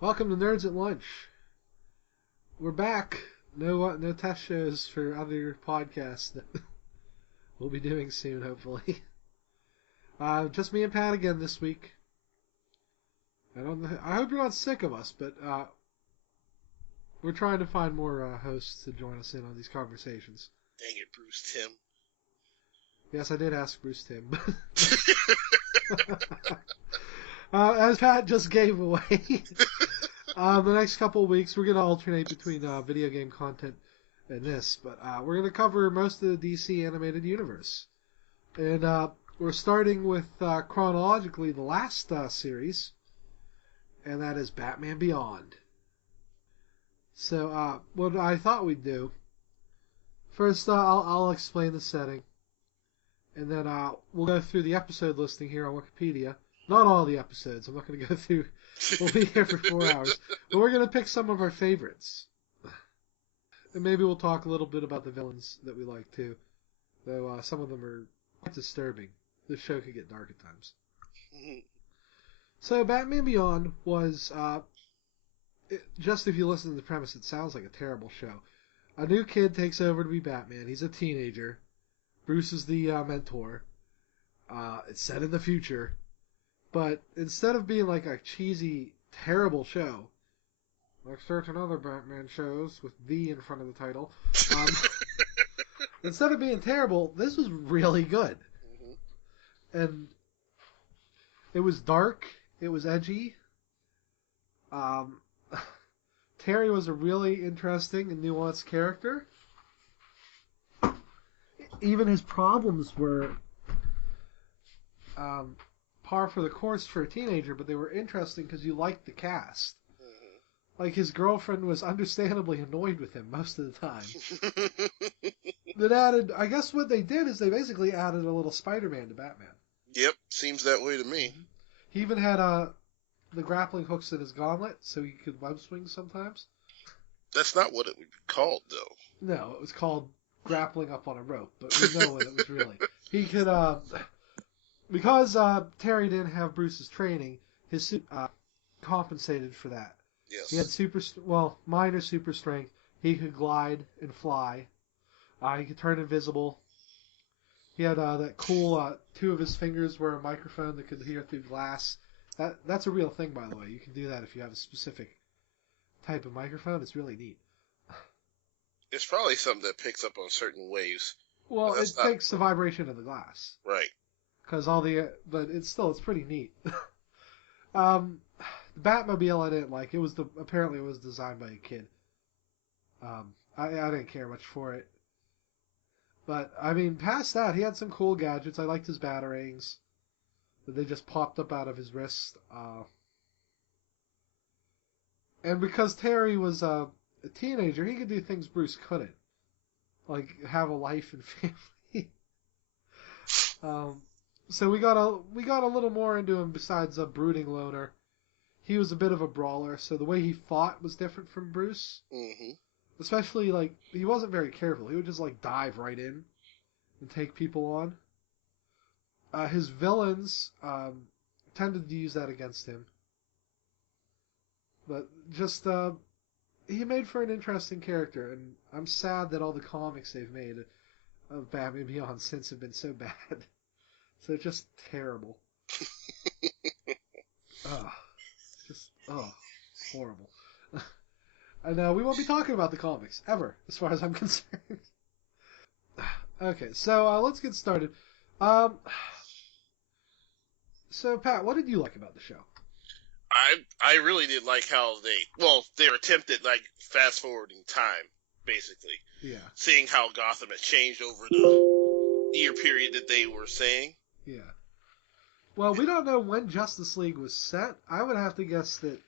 Welcome to Nerds at Lunch. We're back. No test shows for other podcasts that we'll be doing soon, hopefully. Just me and Pat again this week. I hope you're not sick of us, but we're trying to find more hosts to join us in on these conversations. Dang it, Bruce Tim. Yes, I did ask Bruce Tim. As Pat just gave away, the next couple of weeks we're going to alternate between video game content and this, but we're going to cover most of the DC animated universe. And we're starting with chronologically the last series, and that is Batman Beyond. So what I thought we'd do, first I'll explain the setting, and then we'll go through the episode listing here on Wikipedia. Not all the episodes. I'm not going to go through. We'll be here for 4 hours. But we're going to pick some of our favorites. And maybe we'll talk a little bit about the villains that we like, too. Though some of them are quite disturbing. This show could get dark at times. So, Batman Beyond was... just if you listen to the premise, it sounds like a terrible show. A new kid takes over to be Batman. He's a teenager. Bruce is the mentor. It's set in the future. But instead of being like a cheesy, terrible show, like certain other Batman shows with "the" in front of the title, instead of being terrible, this was really good. And it was dark. It was edgy. Terry was a really interesting and nuanced character. Even his problems were par for the course for a teenager, but they were interesting because you liked the cast. Like, his girlfriend was understandably annoyed with him most of the time. That added, I guess what they did is they basically added a little Spider-Man to Batman. Yep, seems that way to me. He even had the grappling hooks in his gauntlet, so he could web swing sometimes. That's not what it would be called, though. No, it was called grappling up on a rope, but we know what it was really. He could, because Terry didn't have Bruce's training, his suit compensated for that. Yes. He had minor super strength. He could glide and fly. He could turn invisible. He had that cool, two of his fingers were a microphone that could hear through glass. That's a real thing, by the way. You can do that if you have a specific type of microphone. It's really neat. It's probably something that picks up on certain waves. Well, it takes the vibration of the glass. Right. Because but it's pretty neat. The Batmobile I didn't like. Apparently it was designed by a kid. I didn't care much for it. But, I mean, past that, he had some cool gadgets. I liked his batarangs. That they just popped up out of his wrist. And because Terry was a teenager, he could do things Bruce couldn't. Like, have a life and family. So we got a little more into him besides a brooding loner. He was a bit of a brawler, so the way he fought was different from Bruce. Mm-hmm. Especially, like, he wasn't very careful. He would just, like, dive right in and take people on. His villains tended to use that against him. But just, he made for an interesting character, and I'm sad that all the comics they've made of Batman Beyond since have been so bad. So just terrible. Horrible. And we won't be talking about the comics, ever, as far as I'm concerned. Okay, so let's get started. So, Pat, what did you like about the show? I really did like how they attempted, like, fast-forwarding time, basically. Yeah. Seeing how Gotham has changed over the year period that they were saying. Yeah. Well, we don't know when Justice League was set. I would have to guess that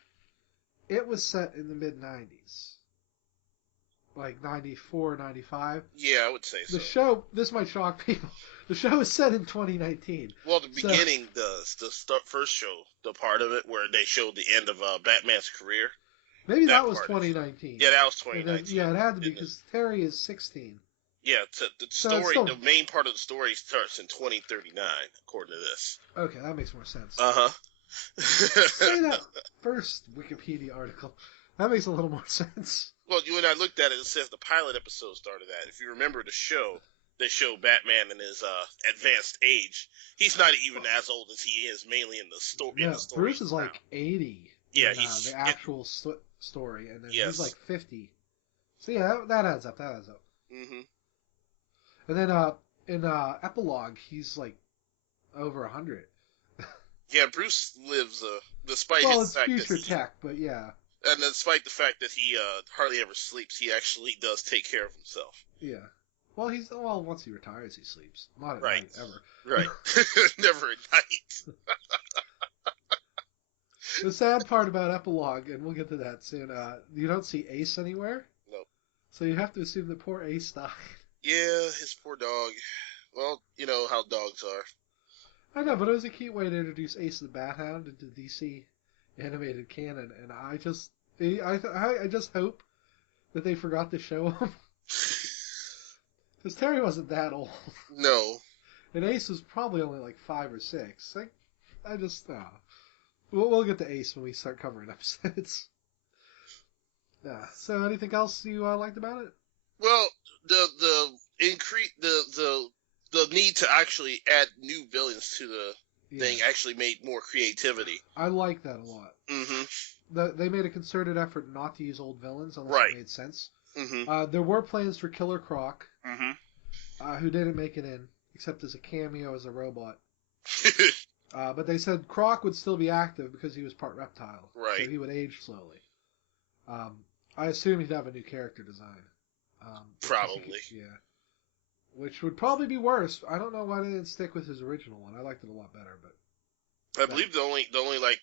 it was set in the mid-90s. Like 94, 95. Yeah, I would say so. The show, this might shock people, the show is set in 2019. Well, the beginning does. The first show, the part of it where they showed the end of Batman's career. Maybe that was 2019. Yeah, that was 2019. Then, it had to be because Terry is 16. Yeah, the story, the main part of the story starts in 2039, according to this. Okay, that makes more sense. Uh-huh. Say that first Wikipedia article. That makes a little more sense. Well, you and I looked at it. It says the pilot episode started at. If you remember the show, they show Batman in his advanced age. He's not even as old as he is, mainly in the story. No, Bruce is like 80. Yeah, in, he's the actual story, and then yes. he's like 50. So yeah, that adds up. Mm-hmm. And then in epilogue, he's like over 100. Yeah, Bruce lives despite Well, his it's fact future that tech, but yeah. And despite the fact that he hardly ever sleeps, he actually does take care of himself. Yeah. Well, once he retires, he sleeps. Not at Right. night, ever. Right. Never at night. The sad part about epilogue, and we'll get to that soon, you don't see Ace anywhere. Nope. So you have to assume that poor Ace died. Yeah, his poor dog. Well, you know how dogs are. I know, but it was a cute way to introduce Ace the Bat Hound into DC animated canon, and I just hope that they forgot to show him. Because Terry wasn't that old. No. And Ace was probably only like 5 or 6. We'll get to Ace when we start covering episodes. So anything else you liked about it? Well, the need to actually add new villains to the thing actually made more creativity. I like that a lot. Mm-hmm. They made a concerted effort not to use old villains unless Right. it made sense. Mm-hmm. There were plans for Killer Croc, Mm-hmm. Who didn't make it in, except as a cameo as a robot. But they said Croc would still be active because he was part reptile. Right. So he would age slowly. I assume he'd have a new character design. Probably. Yeah. Which would probably be worse. I don't know why they didn't stick with his original one. I liked it a lot better, but I believe the only like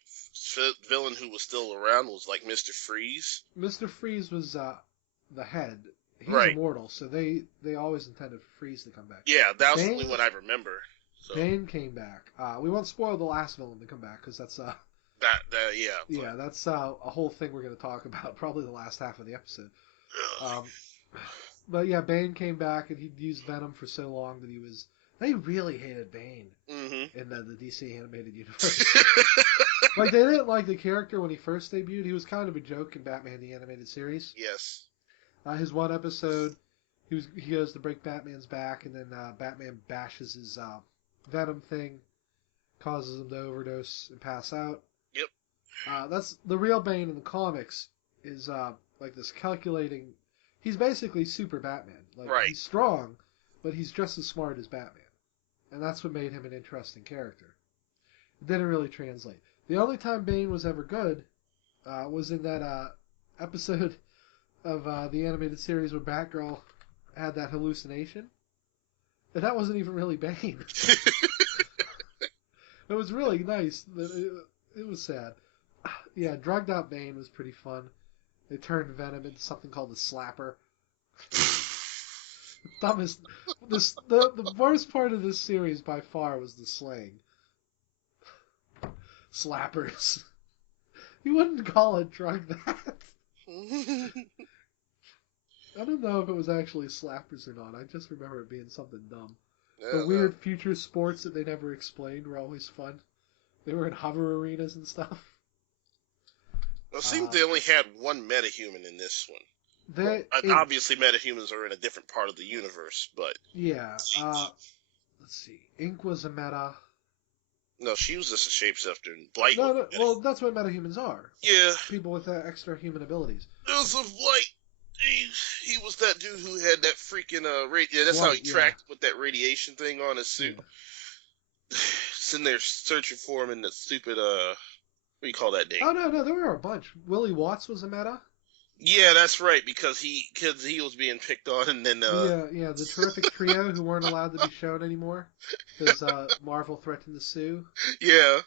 villain who was still around was like Mr. Freeze. Mr. Freeze was the head. He's Right. immortal, so they always intended for Freeze to come back. Yeah, that was the Bane- only one I remember. So. Bane came back. We won't spoil the last villain to come back because that's yeah. yeah, that's a whole thing we're going to talk about. Probably the last half of the episode. But yeah, Bane came back and he'd used Venom for so long that they really hated Bane in the DC animated universe. Like they didn't like the character when he first debuted. He was kind of a joke in Batman the Animated Series. Yes. His one episode, he goes to break Batman's back, and then Batman bashes his Venom thing, causes him to overdose and pass out. Yep. That's the real Bane in the comics. Is like this calculating. He's basically super Batman. Like right. He's strong, but he's just as smart as Batman, and that's what made him an interesting character. It didn't really translate. The only time Bane was ever good was in that episode of the animated series where Batgirl had that hallucination. And that wasn't even really Bane. It was really nice, but it was sad. Yeah, drugged out Bane was pretty fun. They turned Venom into something called the Slapper. The worst part of this series by far was the slang. Slappers. You wouldn't call it drug that. I don't know if it was actually slappers or not. I just remember it being something dumb. The weird future sports that they never explained were always fun. They were in hover arenas and stuff. Well, it seemed they only had one metahuman in this one. Obviously, metahumans are in a different part of the universe, but... Yeah. Let's see. Ink was a meta. No, she was just a shapeshifter. Blight. No, well, that's what metahumans are. Yeah. People with extra human abilities. It was a Blight. He was that dude who had that freaking yeah, that's how he tracked with that radiation thing on his suit. Yeah. Sitting there searching for him in the stupid what do you call that thing? Oh no, there were a bunch. Willie Watts was a meta. Yeah, that's right, because he was being picked on, and then yeah, the terrific trio who weren't allowed to be shown anymore because Marvel threatened to sue. Yeah.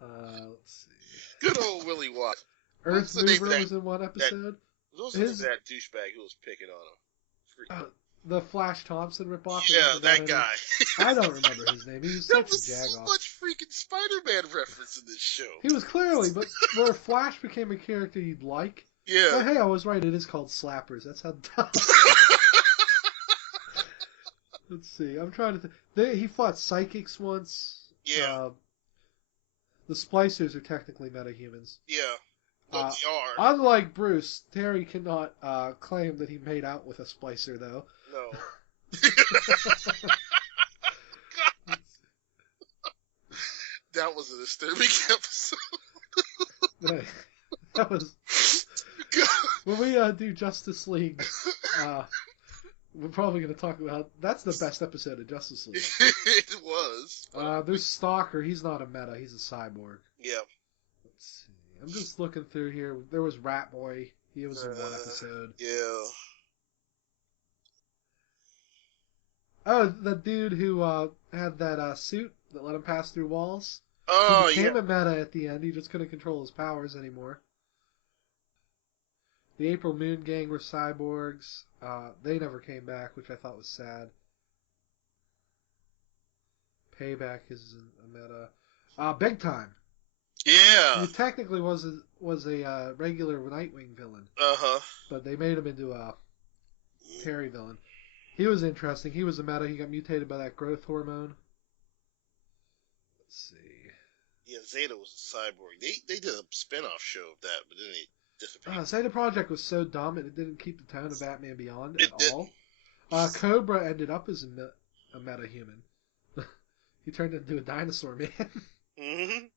Let's see. Good old Willie Watts. Earth Mover was in one episode. Those are that douchebag who was picking on him. The Flash Thompson ripoff. Yeah, that guy. I don't remember his name. He was such a jag-off. So much freaking Spider-Man reference in this show. He was clearly, but where Flash became a character you'd like. Yeah. Oh, hey, I was right. It is called Slappers. That's how dumb. Let's see. I'm trying to think. He fought psychics once. Yeah. The splicers are technically metahumans. Yeah, no, they are. Unlike Bruce, Terry cannot claim that he made out with a splicer, though. No. That was a disturbing episode. That was... When we do Justice League, we're probably going to talk about... That's the best episode of Justice League. It was. There's Stalker. He's not a meta. He's a cyborg. Yeah. Let's see. I'm just looking through here. There was Rat Boy. He was in one episode. Yeah. Oh, the dude who had that suit that let him pass through walls. Oh, he became a meta at the end. He just couldn't control his powers anymore. The April Moon Gang were cyborgs. They never came back, which I thought was sad. Payback is a meta. Big Time. Yeah. He technically was a regular Nightwing villain. Uh-huh. But they made him into a Terry villain. He was interesting. He was a meta. He got mutated by that growth hormone. Let's see. Yeah, Zeta was a cyborg. They did a spin-off show of that, but then they disappeared. Zeta Project was so dumb it didn't keep the tone of Batman Beyond It at all. Cobra ended up as a meta-human. He turned into a dinosaur man. Mm-hmm.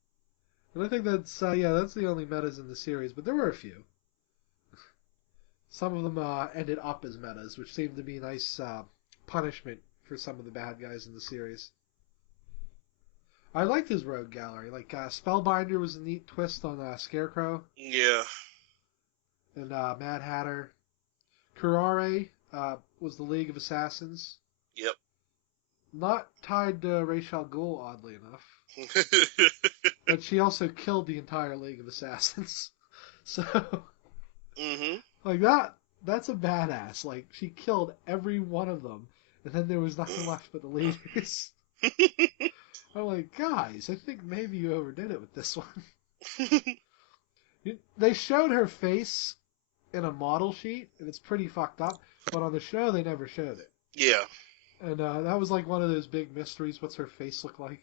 And I think that's the only metas in the series, but there were a few. Some of them ended up as metas, which seemed to be a nice punishment for some of the bad guys in the series. I liked his rogue gallery. Like Spellbinder was a neat twist on Scarecrow. Yeah. And Mad Hatter. Curare was the League of Assassins. Yep. Not tied to Ra's al Ghul, oddly enough. But she also killed the entire League of Assassins. So, like that's a badass. Like, she killed every one of them, and then there was nothing left but the leaders. I'm like, guys, I think maybe you overdid it with this one. They showed her face in a model sheet, and it's pretty fucked up, but on the show they never showed it. Yeah. And that was like one of those big mysteries. What's her face look like?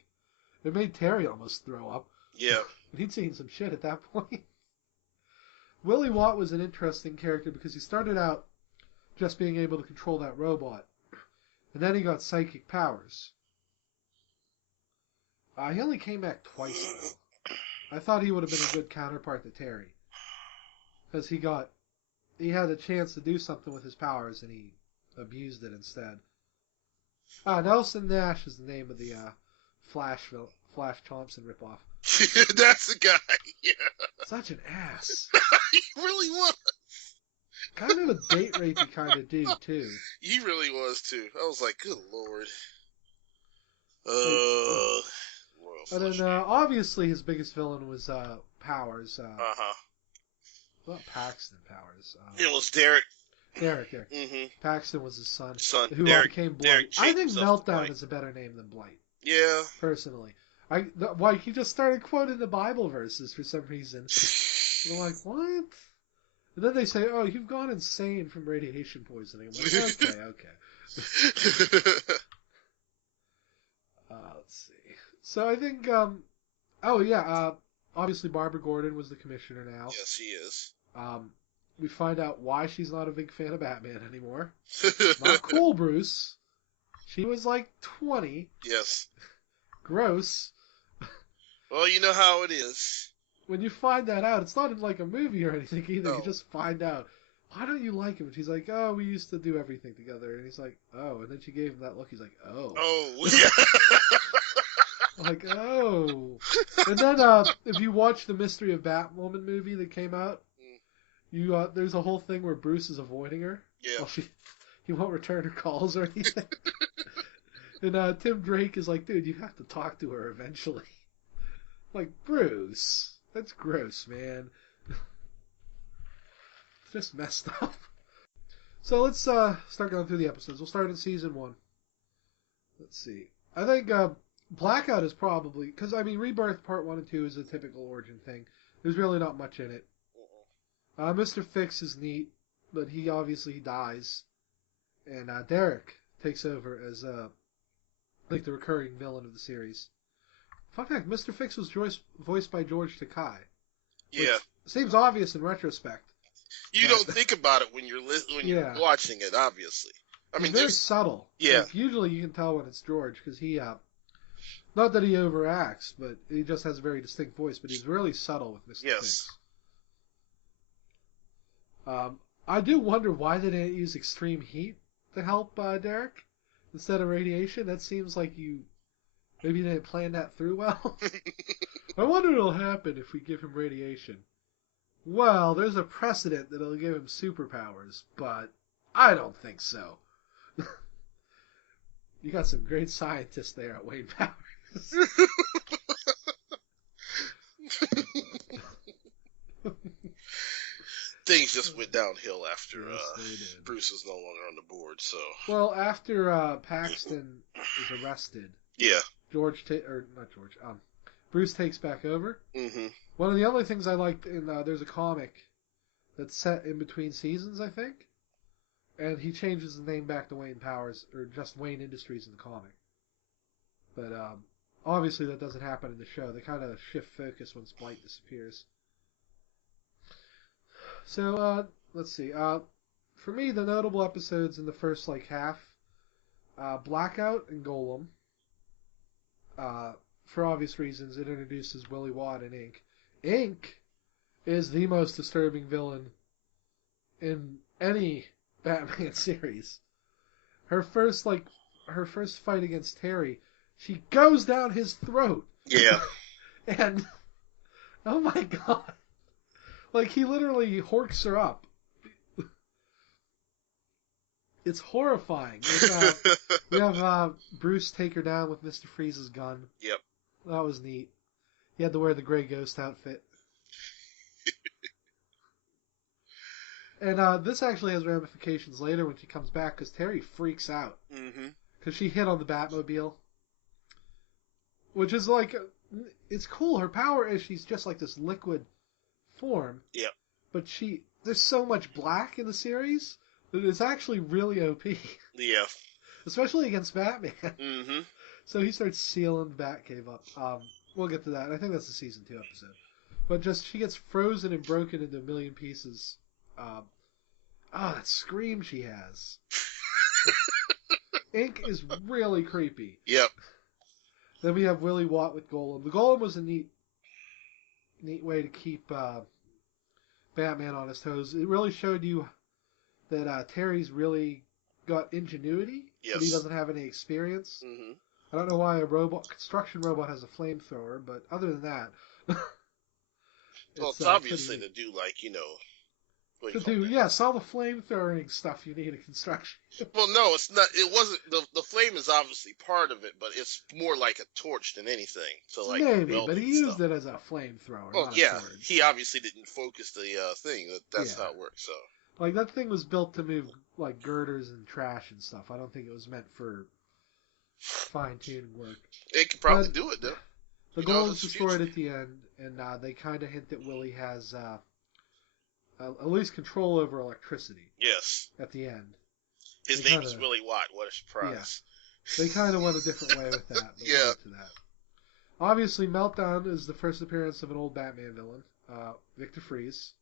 It made Terry almost throw up. Yeah. He'd seen some shit at that point. Willie Watt was an interesting character because he started out just being able to control that robot. And then he got psychic powers. He only came back twice, though. I thought he would have been a good counterpart to Terry. Because he had a chance to do something with his powers, and he abused it instead. Nelson Nash is the name of the Flash Thompson ripoff. That's the guy, yeah. Such an ass. He really was. Kind of a date rapey kind of dude, too. He really was, too. I was like, good lord. And then, obviously, his biggest villain was Powers. Not Paxton Powers. It was Derek. Derek. Mm-hmm. Paxton was his son. Who Derek, became Blight. Derek I think Meltdown is a better name than Blight. Yeah. Personally. He just started quoting the Bible verses for some reason. And I'm like, what? And then they say, oh, you've gone insane from radiation poisoning. I'm like, okay. Let's see. So I think, obviously Barbara Gordon was the commissioner now. Yes, she is. We find out why she's not a big fan of Batman anymore. Not cool, Bruce. She was like 20. Yes. Gross. Well, you know how it is. When you find that out, it's not in like a movie or anything either. No. You just find out. Why don't you like him? And she's like, oh, we used to do everything together. And he's like, oh. And then she gave him that look. He's like, oh. Oh, yeah. Like, oh. And then if you watch the Mystery of Batwoman movie that came out, there's a whole thing where Bruce is avoiding her. Yeah. He won't return her calls or anything. And Tim Drake is like, dude, you have to talk to her eventually. Like, Bruce, that's gross, man. It's just messed up. So let's start going through the episodes. We'll start in season 1. Let's see. I think Blackout is probably... Because, I mean, Rebirth Part 1 and 2 is a typical origin thing. There's really not much in it. Mr. Fix is neat, but he obviously dies. And Derek takes over as like the recurring villain of the series. Fun fact: Mr. Fix was voiced by George Takei. Yeah. Which seems obvious in retrospect. You don't think about it when you're you're watching it, obviously. I mean, very subtle. Yeah. Like, usually you can tell when it's George because he, not that he overacts, but he just has a very distinct voice. But he's really subtle with Mr. Fix. I do wonder why they didn't use extreme heat to help Derek instead of radiation. That seems like maybe didn't plan that through well. I wonder what'll happen if we give him radiation. Well, there's a precedent that it'll give him superpowers, but I don't think so. You got some great scientists there at Wayne Powers. Things just went downhill after Bruce is no longer on the board. So well, after Paxton is arrested, Bruce takes back over. Mm-hmm. One of the only things I liked there's a comic that's set in between seasons, I think, and he changes the name back to Wayne Powers or just Wayne Industries in the comic. But obviously that doesn't happen in the show. They kind of shift focus once Blight disappears. So, let's see. For me, the notable episodes in the first, half, Blackout and Golem. For obvious reasons, it introduces Willie Watt and Ink. Ink is the most disturbing villain in any Batman series. Her first fight against Terry, she goes down his throat. Yeah. And, oh my god. Like, he literally horks her up. It's horrifying. We have Bruce take her down with Mr. Freeze's gun. Yep. That was neat. He had to wear the Grey Ghost outfit. And this actually has ramifications later when she comes back, because Terry freaks out. Mm-hmm. Because she hit on the Batmobile. Which is it's cool. Her power is she's just like this liquid form. Yep. But there's so much black in the series that it's actually really OP. Yeah. Especially against Batman. Mm-hmm. So he starts sealing the Batcave up. We'll get to that. I think that's the season 2 episode. But she gets frozen and broken into a million pieces. That scream she has. Ink is really creepy. Yep. Then we have Willie Watt with Golem. The Golem was a neat way to keep Batman on his toes. It really showed you that Terry's really got ingenuity, but he doesn't have any experience. Mm-hmm. I don't know why a construction robot has a flamethrower, but other than that, it's obviously to do all the flamethrowing stuff you need in construction. Well, no, it's not. It wasn't. The flame is obviously part of it, but it's more like a torch than anything. So maybe, but he used it as a flamethrower. Well, yeah, he obviously didn't focus the thing. That's how it works. So, that thing was built to move girders and trash and stuff. I don't think it was meant for fine-tuning work. It could probably do it though. The goal is destroyed at the end, and they kind of hint that Willie has at least control over electricity. Yes. At the end. His name is Willie Watt. What a surprise. Yeah. They kind of went a different way with that. Yeah. We'll get to that. Obviously, Meltdown is the first appearance of an old Batman villain, Victor Freeze.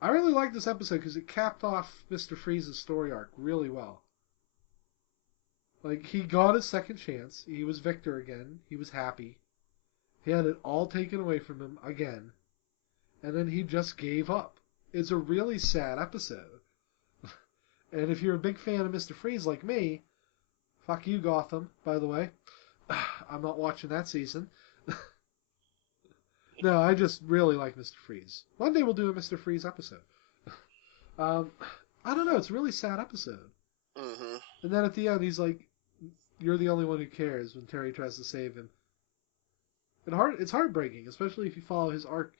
I really like this episode because it capped off Mr. Freeze's story arc really well. He got his second chance. He was Victor again. He was happy. He had it all taken away from him again. And then he just gave up. It's a really sad episode. And if you're a big fan of Mr. Freeze like me, fuck you, Gotham, by the way. I'm not watching that season. No, I just really like Mr. Freeze. One day we'll do a Mr. Freeze episode. I don't know, it's a really sad episode. Mm-hmm. And then at the end, he's like, you're the only one who cares when Terry tries to save him. And it's heartbreaking, especially if you follow his arc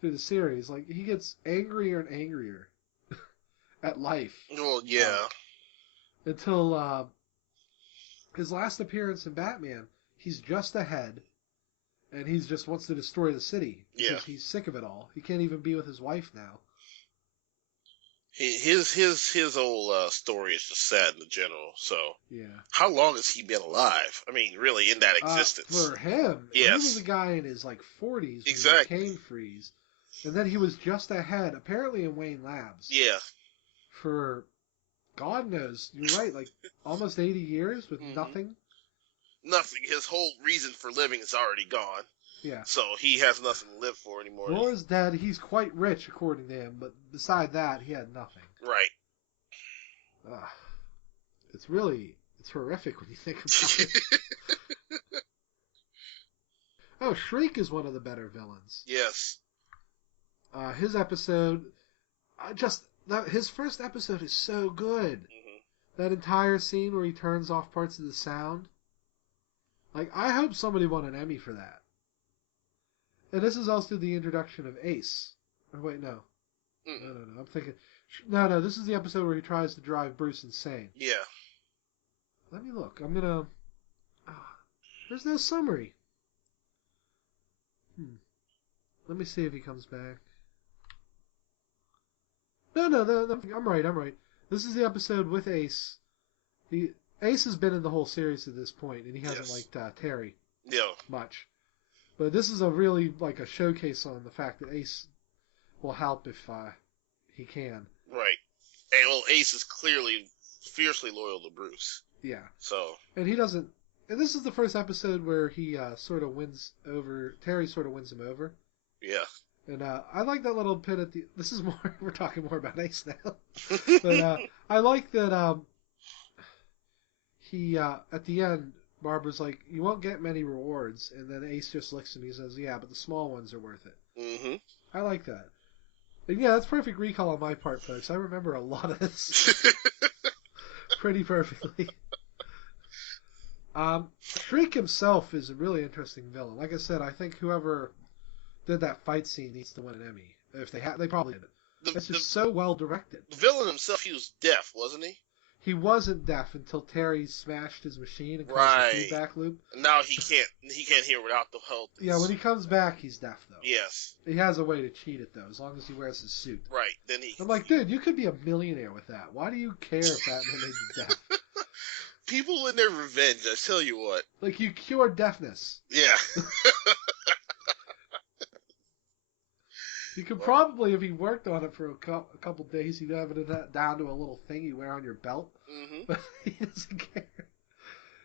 through the series. He gets angrier and angrier at life. Well, yeah. Until his last appearance in Batman, he's just ahead, and he just wants to destroy the city. Because he's sick of it all. He can't even be with his wife now. His whole story is just sad in the general. So Yeah. how long has he been alive? I mean, really, in that existence? For him, he was a Yes, guy in his like 40s when he exactly. became Freeze, and then he was just ahead, apparently in Wayne Labs, Yeah. for God knows. You're right, like almost 80 years with Hmm. nothing. Nothing. His whole reason for living is already gone. Yeah. So he has nothing to live for anymore. Laura's dead. He's quite rich, according to him, but beside that, he had nothing. Right. Uh, it's horrific when you think about it. Oh, Shriek is one of the better villains. Yes. His episode, his first episode is so good. That entire scene where he turns off parts of the sound. Like, I hope somebody won an Emmy for that. And this is also the introduction of Ace. Oh, wait, no. No. I'm thinking. No, this is the episode where he tries to drive Bruce insane. Yeah. Let me look. I'm gonna. There's no summary. Let me see if he comes back. No, I'm right. This is the episode with Ace. Ace has been in the whole series at this point, and he hasn't liked Terry much. But this is a really like a showcase on the fact that Ace will help if he can. Right. And well, Ace is clearly fiercely loyal to Bruce. Yeah. So. And he doesn't. And this is the first episode where he sort of wins over. Terry sort of wins him over. Yeah. And I like that little bit at the. This is more. We're talking more about Ace now. But I like that he at the end. Barbara's like, you won't get many rewards, and then Ace just looks and he says, yeah, but the small ones are worth it. Mm-hmm. I like that. And yeah, that's perfect recall on my part, folks. I remember a lot of this pretty perfectly. Shriek himself is a really interesting villain. Like I said, I think whoever did that fight scene needs to win an Emmy. If they probably did it. It's just so well directed. The villain himself, he was deaf, wasn't he? He wasn't deaf until Terry smashed his machine and caused a feedback loop. Now he can't hear without the help. Yeah, when he comes back, he's deaf though. Yes. He has a way to cheat it though, as long as he wears his suit. Right. Then he. I'm like, dude, you could be a millionaire with that. Why do you care if Batman made you deaf? People in their revenge, I tell you what. Like, you cure deafness. Yeah. You could probably, if he worked on it for a couple days, he'd have it down to a little thing you wear on your belt. Mm-hmm. But he doesn't care.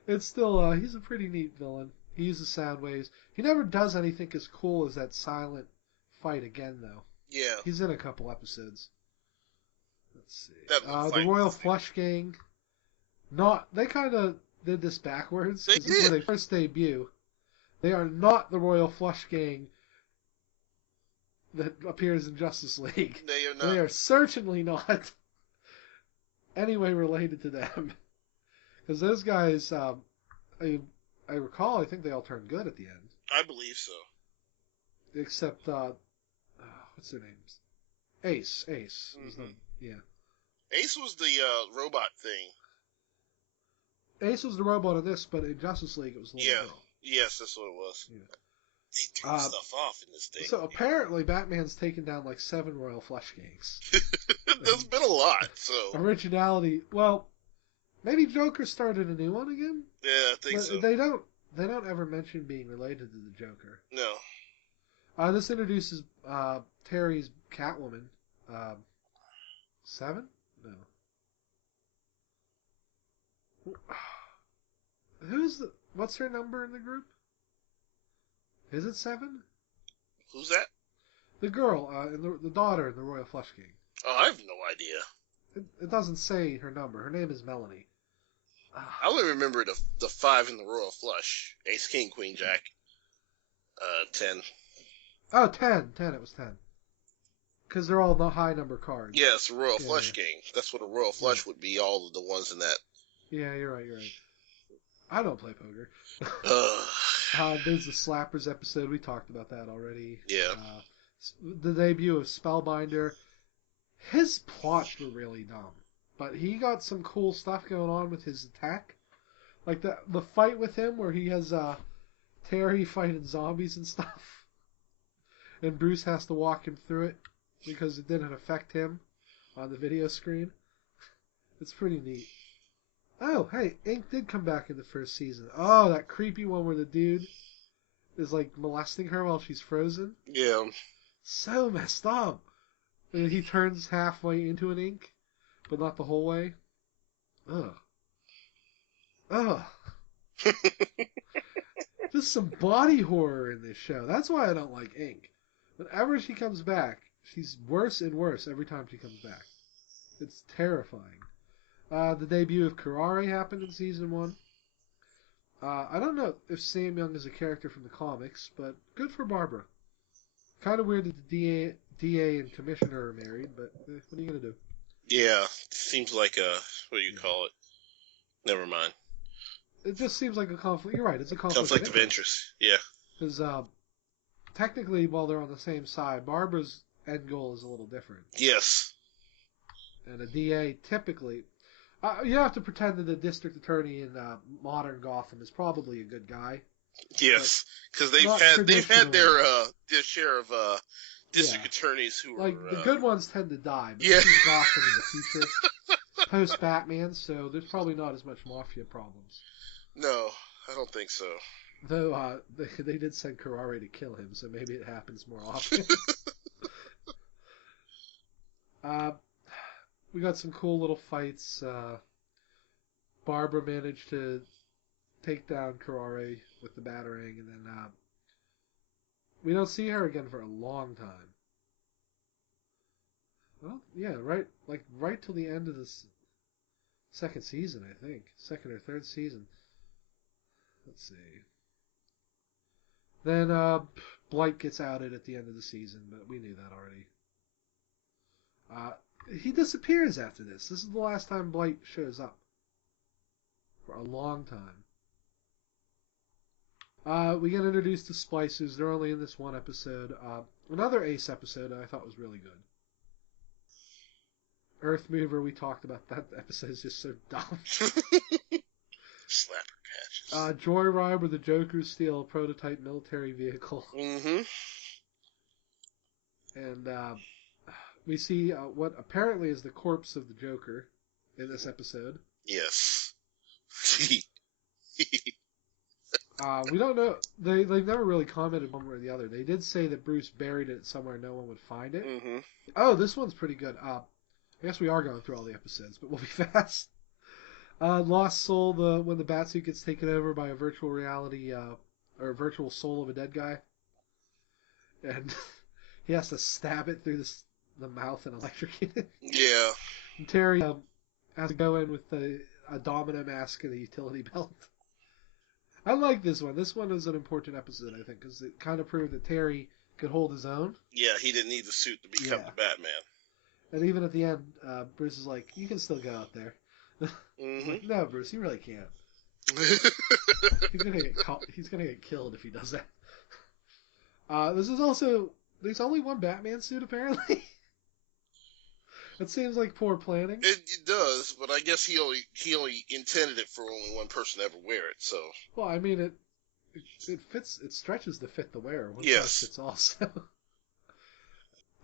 It's still, he's a pretty neat villain. He uses sound waves. He never does anything as cool as that silent fight again, though. Yeah. He's in a couple episodes. Let's see. The Royal Flush Gang. They kind of did this backwards. They did. This is when they first debut. They are not the Royal Flush Gang that appears in Justice League. They are not. They are certainly not anyway related to them. Because those guys, I recall, I think they all turned good at the end. I believe so. Except, what's their names? Ace. Mm-hmm. Yeah. Ace was the robot thing. Ace was the robot in this, but in Justice League it was the little girl. Yes, that's what it was. Yeah. They turn stuff off in this thing. So apparently Batman's taken down like 7 Royal Flush Gangs. There's been a lot, so. Originality. Well, maybe Joker started a new one again? Yeah, I think so. They don't ever mention being related to the Joker. No. This introduces Terry's Catwoman. 7? No. What's her number in the group? Is it 7? Who's that? The girl, the daughter in the Royal Flush Gang. Oh, I have no idea. It doesn't say her number. Her name is Melanie. I only remember the 5 in the Royal Flush. Ace, King, Queen, Jack. 10. Oh, 10. It was 10. Because they're all the high number cards. Yes, Royal Flush Gang. That's what a Royal Flush would be, all of the ones in that. Yeah, you're right. I don't play poker. There's the Slappers episode. We talked about that already. Yeah. The debut of Spellbinder. His plots were really dumb. But he got some cool stuff going on with his attack. Like the fight with him where he has Terry fighting zombies and stuff. And Bruce has to walk him through it because it didn't affect him. on the video screen. It's pretty neat. Oh, hey, Ink did come back in the first season. Oh, that creepy one where the dude is like molesting her while she's frozen. Yeah. So messed up. And he turns halfway into an Ink, but not the whole way. Ugh. Ugh. Just some body horror in this show. That's why I don't like Ink. Whenever she comes back, she's worse and worse every time she comes back. It's terrifying. The debut of Kurare happened in season 1. I don't know if Sam Young is a character from the comics, but good for Barbara. Kind of weird that the DA and Commissioner are married, but what are you going to do? Yeah, seems like a, what do you call it? Never mind. It just seems like a conflict. You're right, it's a conflict of interest. Yeah. Because technically, while they're on the same side, Barbara's end goal is a little different. Yes. And a DA typically... you have to pretend that the district attorney in modern Gotham is probably a good guy. Yes, because they've had their share of district attorneys who like are, the good ones tend to die. But yeah. this is Gotham in the future, post Batman, so there's probably not as much mafia problems. No, I don't think so. Though they did send Kurare to kill him, so maybe it happens more often. We got some cool little fights. Barbara managed to take down Kurare with the Batarang, and then we don't see her again for a long time. Well, yeah, right till the end of this second season, I think. Second or third season. Let's see. Then Blight gets outed at the end of the season, but we knew that already. He disappears after this. This is the last time Blight shows up. For a long time. We get introduced to Splicers. They're only in this one episode. Another Ace episode I thought was really good. Earth Mover, we talked about that episode. Is just so dumb. Slapper patches. Joyride, where the Jokers steal a prototype military vehicle. Mm-hmm. And we see what apparently is the corpse of the Joker in this episode. Yes. We don't know. They've never really commented one way or the other. They did say that Bruce buried it somewhere no one would find it. Mm-hmm. Oh, this one's pretty good. I guess we are going through all the episodes, but we'll be fast. Lost Soul, when the Batsuit gets taken over by a virtual reality or virtual soul of a dead guy, and he has to stab it through the mouth and electrocute it. Yeah. And Terry has to go in with a domino mask and a utility belt. I like this one. This one is an important episode, I think, because it kind of proved that Terry could hold his own. Yeah, he didn't need the suit to become the Batman. And even at the end, Bruce is like, "You can still go out there." Mm-hmm. Like, no, Bruce, you really can't. He's gonna get killed if he does that. This is also, there's only one Batman suit apparently. It seems like poor planning. It does, but I guess he only intended it for only one person to ever wear it. So. Well, I mean, it fits. It stretches to fit the wearer. One yes. Fits also.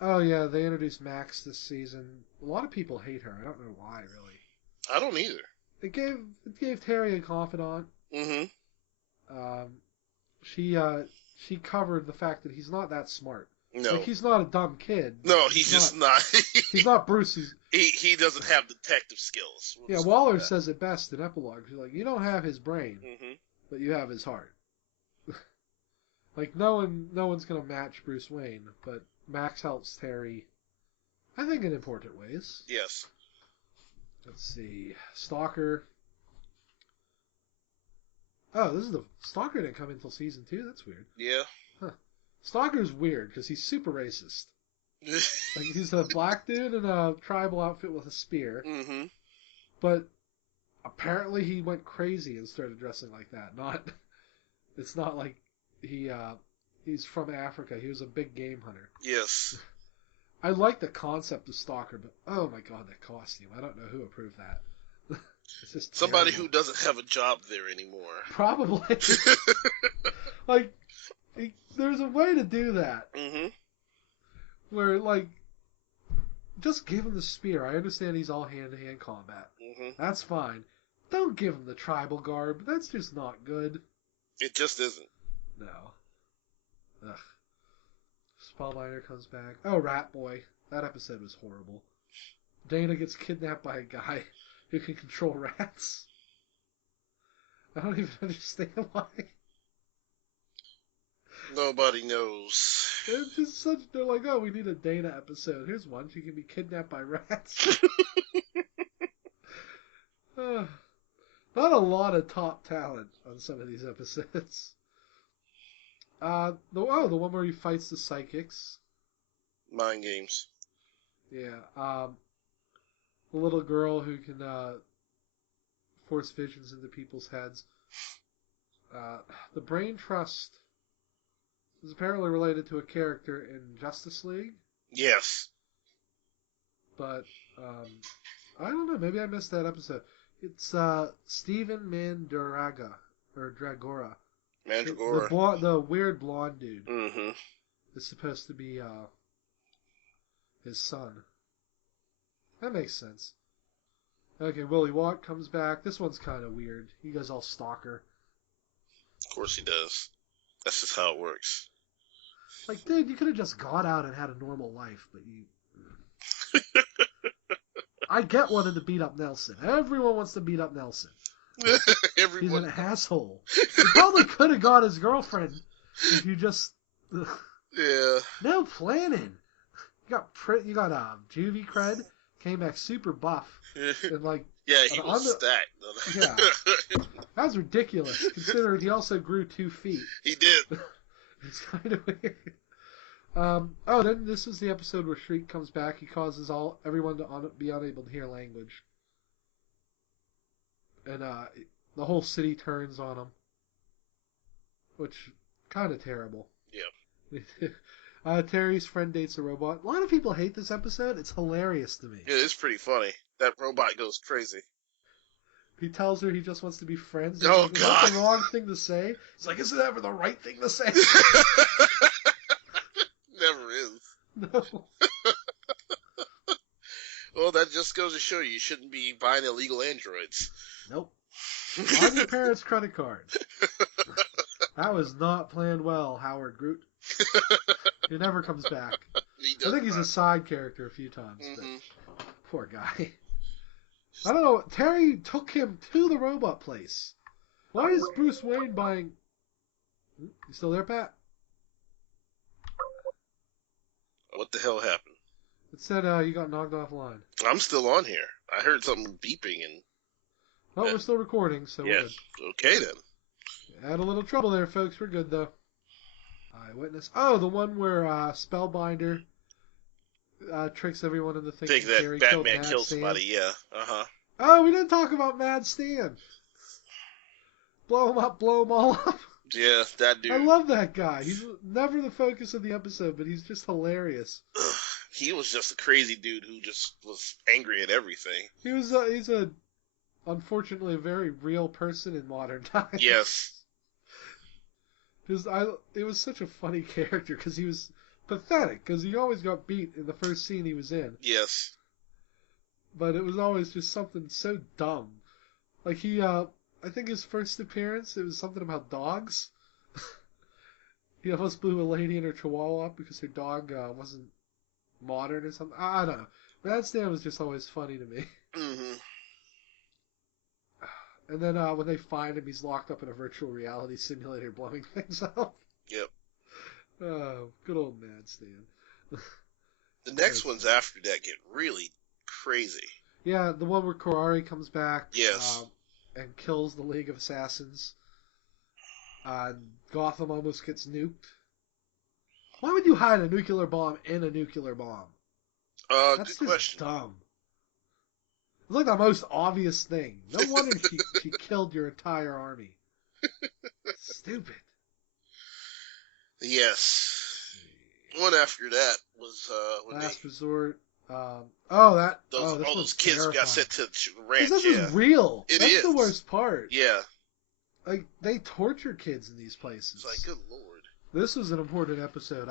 Oh yeah, they introduced Max this season. A lot of people hate her. I don't know why, really. I don't either. It gave Terry a confidant. Mm-hmm. She covered the fact that he's not that smart. No. Like, he's not a dumb kid. No, he's just not. He's not Bruce. He doesn't have detective skills. Yeah, Waller says it best in Epilogue. She's like, you don't have his brain, but you have his heart. Like, no one's gonna match Bruce Wayne, but Max helps Terry, I think, in important ways. Yes. Let's see. Stalker. Oh, Stalker didn't come in until season 2? That's weird. Yeah. Huh. Stalker's weird because he's super racist. Like, he's a black dude in a tribal outfit with a spear. Mm-hmm. But apparently he went crazy and started dressing like that. It's not like he's from Africa. He was a big game hunter. Yes. I like the concept of Stalker, but oh my god, that costume. I don't know who approved that. It's just somebody terrible. who doesn't have a job there anymore. Probably. Like, there's a way to do that. Mm-hmm. Where, like, just give him the spear. I understand he's all hand-to-hand combat. Mm-hmm. That's fine. Don't give him the tribal garb. That's just not good. It just isn't. No. Ugh. Spellbinder comes back. Oh, Rat Boy. That episode was horrible. Dana gets kidnapped by a guy who can control rats. I don't even understand why. Nobody knows. It's just such. They're like, oh, we need a Dana episode. Here's one. She can be kidnapped by rats. Not a lot of top talent on some of these episodes. The one where he fights the psychics. Mind games. Yeah. The little girl who can force visions into people's heads. The Brain Trust is apparently related to a character in Justice League. Yes. But I don't know. Maybe I missed that episode. It's Steven Mandragora. Mandragora. The weird blonde dude. Mm-hmm. Is supposed to be his son. That makes sense. Okay, Willie Watt comes back. This one's kind of weird. He goes all stalker. Of course he does. That's just how it works. Like, dude, you could have just got out and had a normal life, but you... I get wanting to beat up Nelson. Everyone wants to beat up Nelson. Everyone. He's an asshole. He probably could have got his girlfriend if you just... Yeah. No planning. You got juvie cred, came back super buff, and like... Yeah, he was stacked. Yeah. That was ridiculous, considering he also grew 2 feet. He did. It's kind of weird. Then this is the episode where Shriek comes back. He causes everyone to be unable to hear language. And the whole city turns on him. Which, kind of terrible. Yeah. Terry's friend dates a robot. A lot of people hate this episode. It's hilarious to me. Yeah, it's pretty funny. That robot goes crazy. He tells her he just wants to be friends. Oh, God. God. That's the wrong thing to say. He's like, isn't that ever the right thing to say? Never is. No. Well, that just goes to show you shouldn't be buying illegal androids. Nope. On your parents' credit card. That was not planned well, Howard Groot. He never comes back. I think he's a side character a few times, but poor guy. I don't know. Terry took him to the robot place. Why is Bruce Wayne buying... You still there, Pat? What the hell happened? It said you got knocked offline. I'm still on here. I heard something beeping and... Oh, we're still recording, so we're good. Okay then. Had a little trouble there, folks. We're good, though. Eyewitness. Oh, the one where Spellbinder tricks everyone into thinking that Batman killed somebody, yeah. Uh-huh. Oh, we didn't talk about Mad Stan. Blow him up, blow them all up. Yeah, that dude. I love that guy. He's never the focus of the episode, but he's just hilarious. He was just a crazy dude who just was angry at everything. He's unfortunately a very real person in modern times. Yes. It was such a funny character because he was pathetic because he always got beat in the first scene he was in. Yes. But it was always just something so dumb. Like I think his first appearance, it was something about dogs. He almost blew a lady in her chihuahua up because her dog wasn't modern or something. I don't know. Mad Stan was just always funny to me. Mm-hmm. And then when they find him, he's locked up in a virtual reality simulator blowing things up. Yep. Oh, good old Mad Stan. The next ones after that get really crazy. Yeah, the one where Kurari comes back. Yes. And kills the League of Assassins. Gotham almost gets nuked. Why would you hide a nuclear bomb in a nuclear bomb? That's good question. Dumb. It's like the most obvious thing. No wonder she killed your entire army. Stupid. Yes. One after that was when Last Resort. all this those kids terrifying. Got sent to the ranch. This is real. That's the worst part. Yeah. Like they torture kids in these places. It's like, good lord. This was an important episode.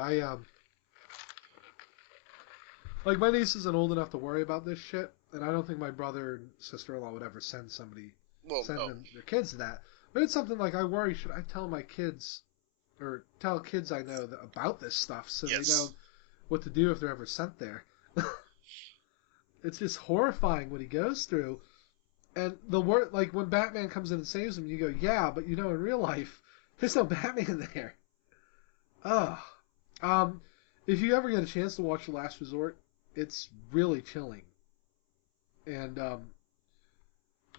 Like, my niece isn't old enough to worry about this shit, and I don't think my brother and sister-in-law would ever send No. them, their kids to that. But it's something like I worry, should I tell my kids, or tell kids I know about this stuff so they know what to do if they're ever sent there. It's just horrifying what he goes through. And the word, like, when Batman comes in and saves him, you go, yeah, but in real life, there's no Batman there. Ugh. If you ever get a chance to watch The Last Resort, it's really chilling. And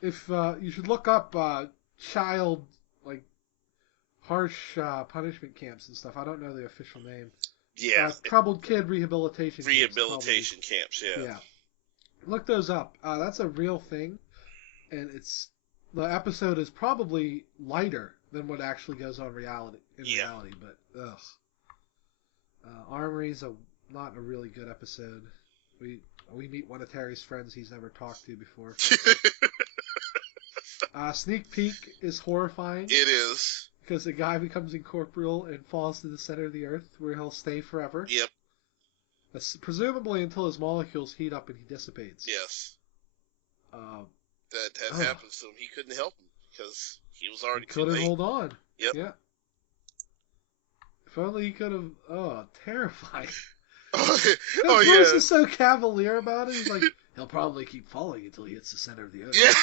if you should look up child like harsh punishment camps and stuff. I don't know the official name. Yeah. Troubled kid rehabilitation camps. Yeah. Yeah. Look those up. That's a real thing, and the episode is probably lighter than what actually goes on reality. But ugh. Armory's not a really good episode. We meet one of Terry's friends he's never talked to before. Sneak Peek is horrifying. It is. Because the guy becomes incorporeal and falls to the center of the earth where he'll stay forever. Yep. Presumably until his molecules heat up and he dissipates. Yes. That happens to him. He couldn't help him because he was already too late. Couldn't hold on. Yep. Yeah. If only he could have... Oh, terrifying. Bruce is so cavalier about it. He's like, he'll probably keep falling until he hits the center of the earth. Yeah.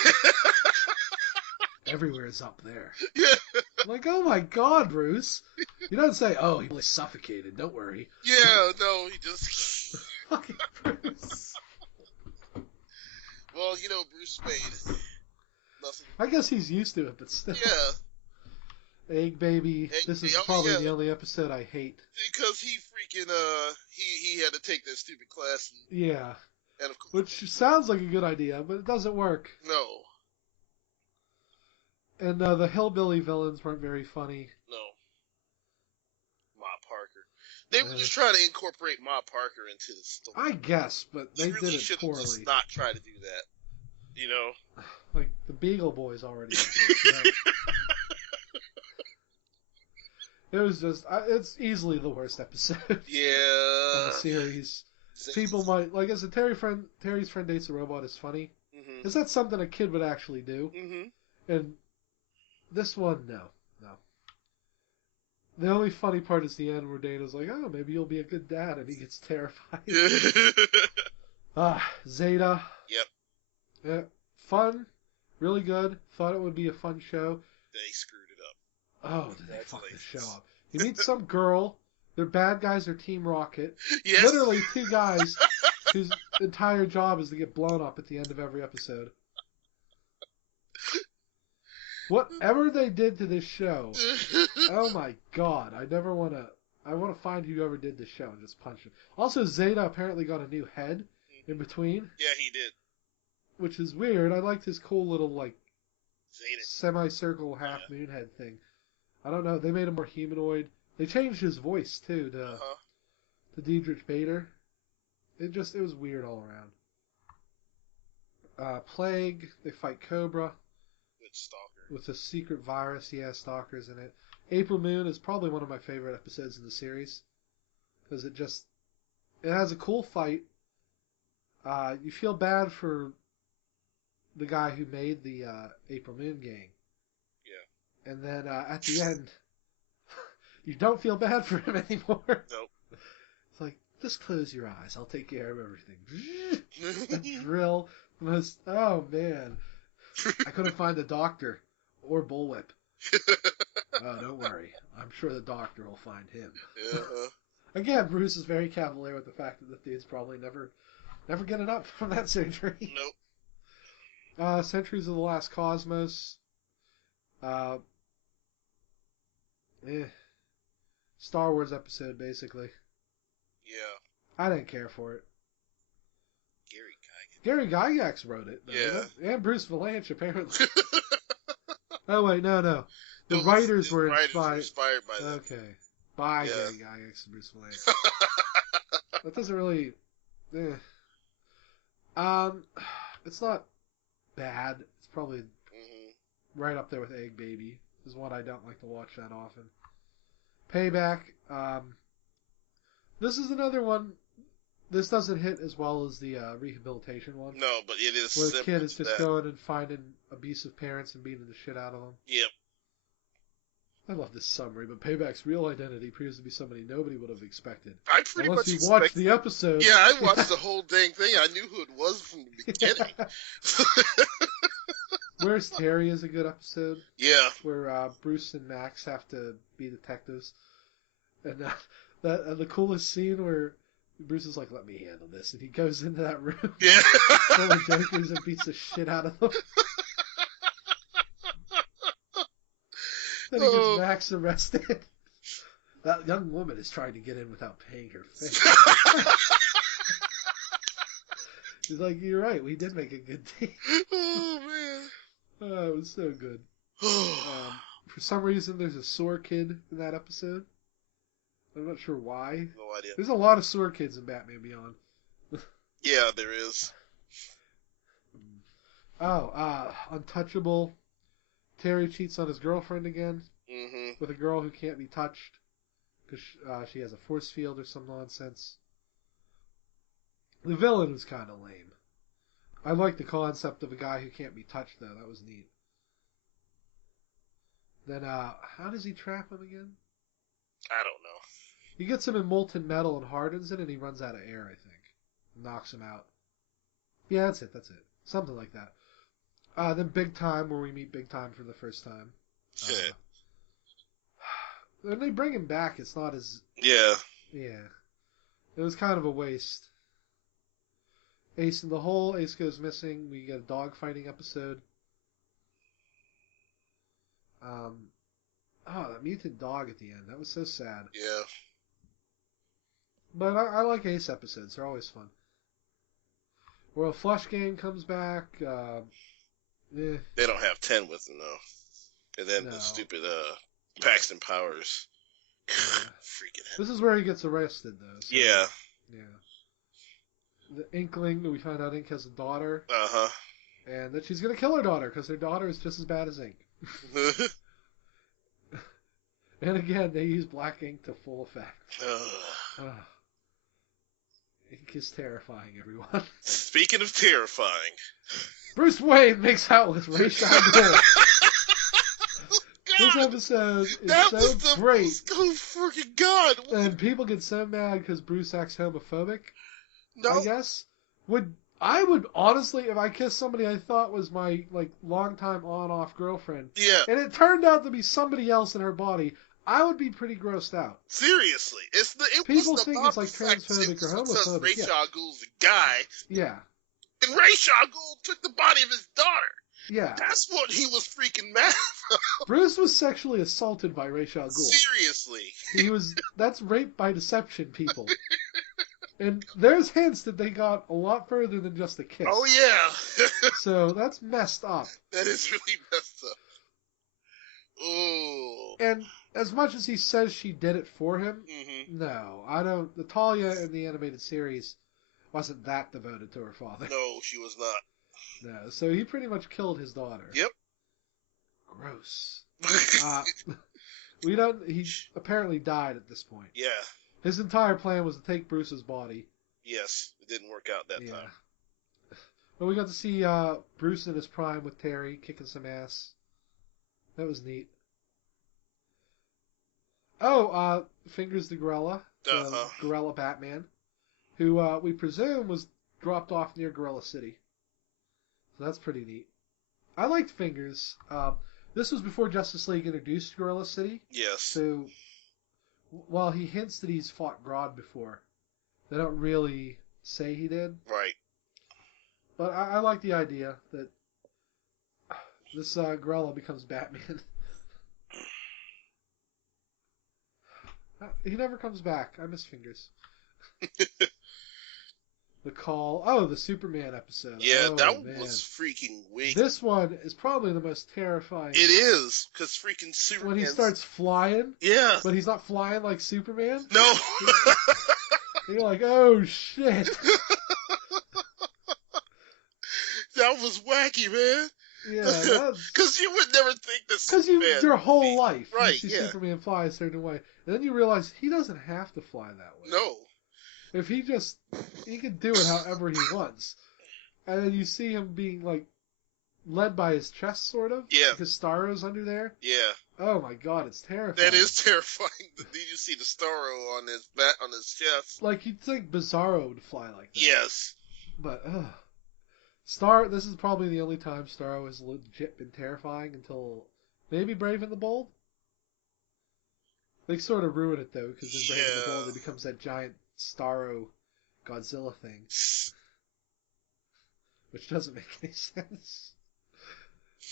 Everywhere is up there. Yeah. I'm like, oh my God, Bruce. You don't say, oh, he was suffocated. Don't worry. Yeah, no, he just... Fucking Bruce. Well, Bruce Wayne. Nothing. I guess he's used to it, but still. Yeah. Egg Baby. This is probably the only episode I hate. Because he freaking, he had to take that stupid class. Yeah. And of course, which sounds like a good idea, but it doesn't work. No. And the hillbilly villains weren't very funny. No. Ma Parker. They were just trying to incorporate Ma Parker into the story. I guess, but they really did it poorly. Just not try to do that. Like, the Beagle Boys already did it. It was just... it's easily the worst episode. Yeah. Of the series. People might... Like, as a Terry's Friend Dates a Robot is funny. Mm-hmm. Is that something a kid would actually do? Mm-hmm. And this one, no. The only funny part is the end where Dana's like, oh, maybe you'll be a good dad, and he gets terrified. Zeta. Yep. Yeah, fun. Really good. Thought it would be a fun show. They screwed it up. Oh, did they fuck this show up? You meet some girl. Their bad guys are Team Rocket. Yes. Literally two guys whose entire job is to get blown up at the end of every episode. Whatever they did to this show, oh my God, I want to find whoever did this show and just punch him. Also, Zeta apparently got a new head in between. Yeah, he did. Which is weird. I liked his cool little, like, Zeta. Semicircle half moon head thing. I don't know, they made him more humanoid. They changed his voice, too, to Diedrich Bader. It was weird all around. Plague, they fight Cobra. With Stalker. With a secret virus, Stalker's in it. April Moon is probably one of my favorite episodes in the series. Because it has a cool fight. You feel bad for the guy who made the April Moon gang. Yeah. And then at the end, you don't feel bad for him anymore. Nope. It's like, just close your eyes. I'll take care of everything. The drill. Oh, man. I couldn't find the doctor or Bullwhip. Oh, don't worry. I'm sure the doctor will find him. Yeah. Again, Bruce is very cavalier with the fact that the dude's probably never getting up from that surgery. Nope. Centuries of the Last Cosmos. Star Wars episode, basically. Yeah. I didn't care for it. Gary Gary Gygax wrote it. Though, yeah. And Bruce Valanche, apparently. Oh, wait, no. The writers were inspired by them. Okay. By Gary Gygax and Bruce Valanche. That doesn't really... It's not bad. It's probably right up there with Egg Baby. Is one I don't like to watch that often. Payback. This is another one This doesn't hit as well as the rehabilitation one. No, but it is where the kid similar is to just that. going and finding abusive parents and beating the shit out of them. Yep. I love this summary, but Payback's real identity appears to be somebody nobody would have expected. I pretty Unless much you watched the episode. Yeah, I watched the whole dang thing. I knew who it was from the beginning. Where's Terry is a good episode. Yeah. Where Bruce and Max have to be detectives. And the coolest scene where Bruce is like, let me handle this. And he goes into that room full of jokers and beats the shit out of them. Then he gets Max arrested. That young woman is trying to get in without paying her fee. He's like, you're right, we did make a good deal. Oh, man. Oh, it was so good. For some reason, there's a sore kid in that episode. I'm not sure why. No idea. There's a lot of sore kids in Batman Beyond. Yeah, there is. Untouchable. Terry cheats on his girlfriend again with a girl who can't be touched because she has a force field or some nonsense. The villain was kind of lame. I like the concept of a guy who can't be touched, though. That was neat. Then, how does he trap him again? I don't know. He gets him in molten metal and hardens it, and he runs out of air, I think. Knocks him out. Yeah, that's it. Something like that. Then Big Time, where we meet Big Time for the first time. Shit. When they bring him back, it's not as... Yeah. Yeah. It was kind of a waste. Ace in the Hole, Ace goes missing. We get a dog fighting episode. That mutant dog at the end. That was so sad. Yeah. But I like Ace episodes. They're always fun. Royal Flush Gang comes back. They don't have 10 with them, though. And then the stupid Paxton Powers. Freaking hell. This is where he gets arrested, though. So, yeah. The Inkling, we find out Ink has a daughter. Uh-huh. And that she's going to kill her daughter, because her daughter is just as bad as Ink. And again, they use black ink to full effect. Ink is terrifying, everyone. Speaking of terrifying. Bruce Wayne makes out with Ra's al Ghul. This episode is so great. Oh, freaking God. And people get so mad because Bruce acts homophobic. No. I guess. I would honestly, if I kissed somebody I thought was my longtime on-off girlfriend, and it turned out to be somebody else in her body, I would be pretty grossed out. Seriously, people think it's like transphobic or homophobic. Ra's al Ghul's a guy. Yeah. And Ra's al Ghul took the body of his daughter. Yeah. That's what he was freaking mad about. Bruce was sexually assaulted by Ra's al Ghul. Seriously. That's rape by deception, people. And there's hints that they got a lot further than just a kiss. Oh, yeah. So that's messed up. That is really messed up. Oh. And as much as he says she did it for him, no, I don't. Natalia in the animated series wasn't that devoted to her father. No, she was not. No, so he pretty much killed his daughter. Yep. Gross. He apparently died at this point. Yeah. His entire plan was to take Bruce's body. Yes, it didn't work out that time. But we got to see Bruce in his prime with Terry kicking some ass. That was neat. Oh, Fingers the Gorilla. Gorilla Batman. Who we presume was dropped off near Gorilla City. So that's pretty neat. I liked Fingers. This was before Justice League introduced Gorilla City. Yes. So, while he hints that he's fought Grodd before, they don't really say he did. Right. But I like the idea that this Gorilla becomes Batman. He never comes back. I miss Fingers. The Call. Oh, the Superman episode. Yeah, that was freaking weak. This one is probably the most terrifying. It is, because freaking Superman. When he starts flying. Yeah. But he's not flying like Superman. No. You're like, oh shit. That was wacky, man. Yeah, because you would never think that Superman. Because your whole life, right? You see Superman fly a certain way, and then you realize he doesn't have to fly that way. No. If he can do it however he wants. And then you see him being, like, led by his chest, sort of. Yeah. Because Starro's under there. Yeah. Oh my god, it's terrifying. That is terrifying. Did you see the Starro on his back, on his chest? Like, you'd think Bizarro would fly like that. Yes. But, this is probably the only time Starro has legit been terrifying until maybe Brave and the Bold. They sort of ruin it, though, because in Brave and the Bold it becomes that giant Starro Godzilla thing. Which doesn't make any sense.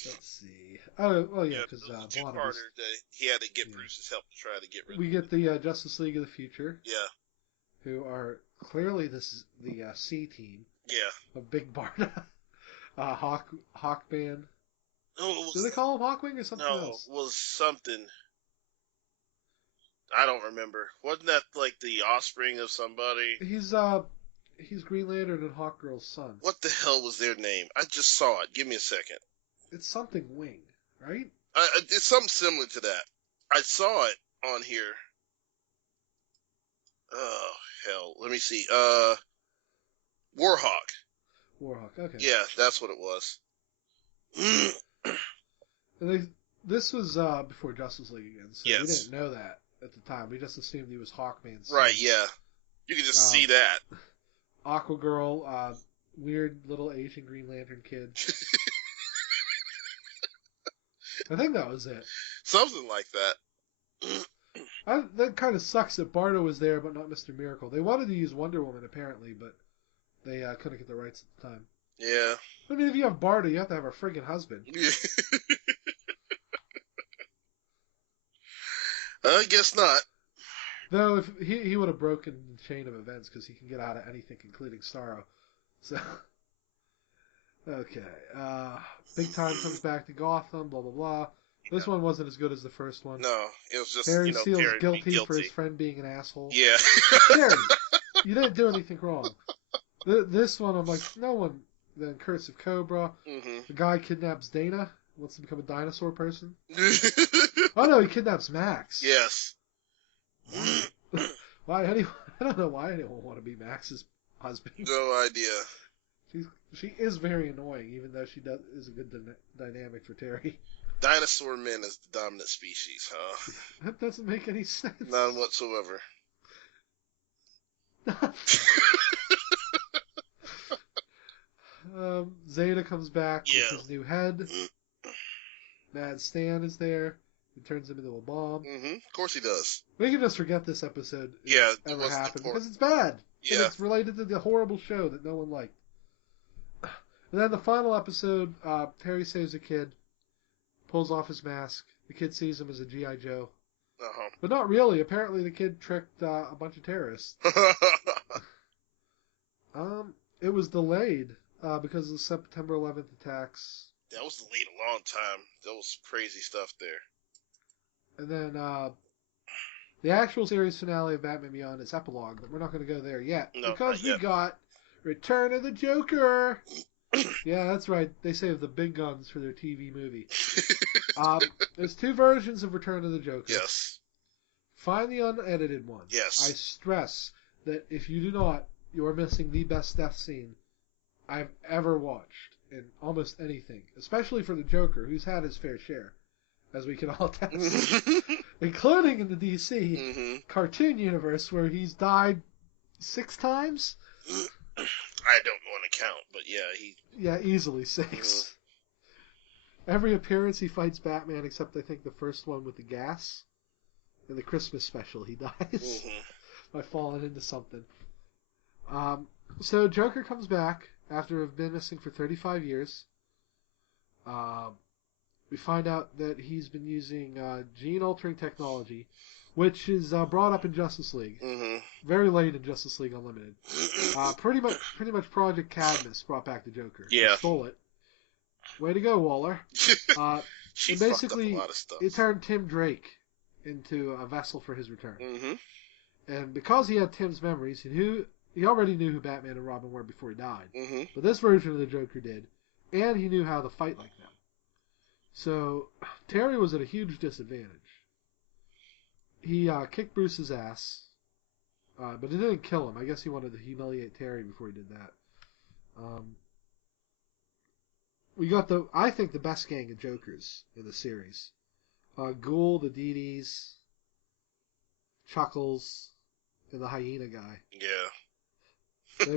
Let's see. Oh, well, yeah, because two-parter, he had to get Bruce's help to try to get rid of it. We get the Justice League of the Future. Yeah. Who are clearly the C team. Yeah. Of Big Barda. Hawkman. Oh, Do they call him Hawkwing or something else? No, it was something. I don't remember. Wasn't that like the offspring of somebody? He's Green Lantern and Hawkgirl's son. What the hell was their name? I just saw it. Give me a second. It's something Wing, right? It's something similar to that. I saw it on here. Oh, hell. Let me see. Warhawk. Warhawk, okay. Yeah, that's what it was. This was before Justice League again, so we didn't know that at the time. We just assumed he was Hawkman's son. Right, yeah. You can just see that. Aquagirl, weird little Asian Green Lantern kid. I think that was it. Something like that. That kind of sucks that Bardo was there, but not Mr. Miracle. They wanted to use Wonder Woman, apparently, but they couldn't get the rights at the time. Yeah. I mean, if you have Bardo, you have to have a friggin' husband. I guess not. Though, if he would have broken the chain of events, because he can get out of anything, including Starro. So, okay. Big Time comes back to Gotham, blah, blah, blah. This one wasn't as good as the first one. No, it was just, Harry Seal's Terry guilty for his friend being an asshole. Yeah. Harry, you didn't do anything wrong. This one, I'm like, no one. Then Curse of Cobra. Mm-hmm. The guy kidnaps Dana, wants to become a dinosaur person. Oh no, he kidnaps Max. Yes. Why? I don't know why anyone would want to be Max's husband. No idea. She is very annoying, even though she is a good dynamic for Terry. Dinosaur men is the dominant species, huh? That doesn't make any sense. None whatsoever. Zeta comes back with his new head. Mad Stan is there. He turns him into a bomb. Mm-hmm. Of course he does. We can just forget this episode ever happened because it's bad. Yeah. And it's related to the horrible show that no one liked. And then the final episode, Terry saves a kid, pulls off his mask. The kid sees him as a G.I. Joe. Uh-huh. But not really. Apparently the kid tricked a bunch of terrorists. It was delayed because of the September 11th attacks. That was delayed a long time. That was crazy stuff there. And then the actual series finale of Batman Beyond is epilogue, but we're not going to go there yet. No, because we got Return of the Joker. Yeah, that's right. They saved the big guns for their TV movie. There's two versions of Return of the Joker. Yes. Find the unedited one. Yes. I stress that if you do not, you are missing the best death scene I've ever watched in almost anything, especially for the Joker, who's had his fair share, as we can all attest, including in the DC cartoon universe where he's died 6 times. I don't want to count, but yeah, easily 6. Every appearance he fights Batman, except I think the first one with the gas. In the Christmas special, he dies by falling into something. So Joker comes back after having been missing for 35 years. We find out that he's been using gene-altering technology, which is brought up in Justice League. Very late in Justice League Unlimited. Pretty much Project Cadmus brought back the Joker. Yeah. He stole it. Way to go, Waller. She basically, fucked up a lot of stuff. it turned Tim Drake into a vessel for his return. And because he had Tim's memories, he already knew who Batman and Robin were before he died. But this version of the Joker did. And he knew how to fight like them. So, Terry was at a huge disadvantage. He kicked Bruce's ass. But it didn't kill him. I guess he wanted to humiliate Terry before he did that. We got I think the best gang of Jokers in the series. Ghoul, the Dee-Dees, Chuckles, and the hyena guy. Yeah.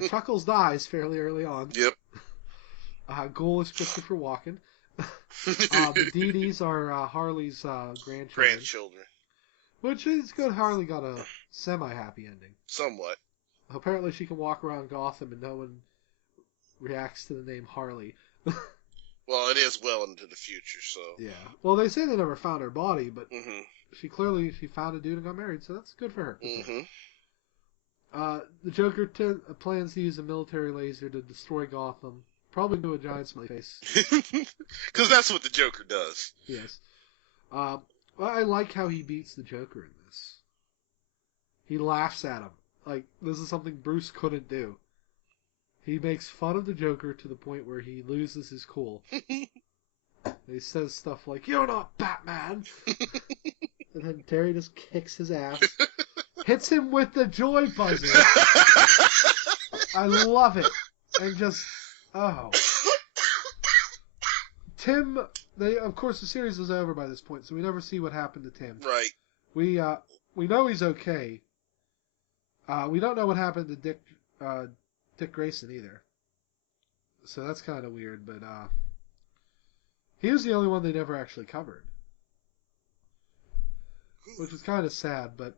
Chuckles dies fairly early on. Yep. Ghoul is Christopher Walken. The Dee-Dees are Harley's grandchildren. Which is good. Harley got a semi-happy ending. Somewhat. Apparently she can walk around Gotham and no one reacts to the name Harley. Well, it is well into the future, so... Yeah. Well, they say they never found her body, but mm-hmm. she found a dude and got married, so that's good for her. Mm-hmm. The Joker plans to use a military laser to destroy Gotham. Probably do a giant smiley face. Because that's what the Joker does. Yes. Well, I like how he beats the Joker in this. He laughs at him. Like, this is something Bruce couldn't do. He makes fun of the Joker to the point where he loses his cool. He says stuff like, "You're not Batman!" And then Terry just kicks his ass. Hits him with the joy buzzer. I love it. And just, oh. Tim, of course the series is over by this point, so we never see what happened to Tim. Right. We know he's okay. We don't know what happened to Dick Grayson either. So that's kind of weird, but he was the only one they never actually covered. Which is kind of sad, but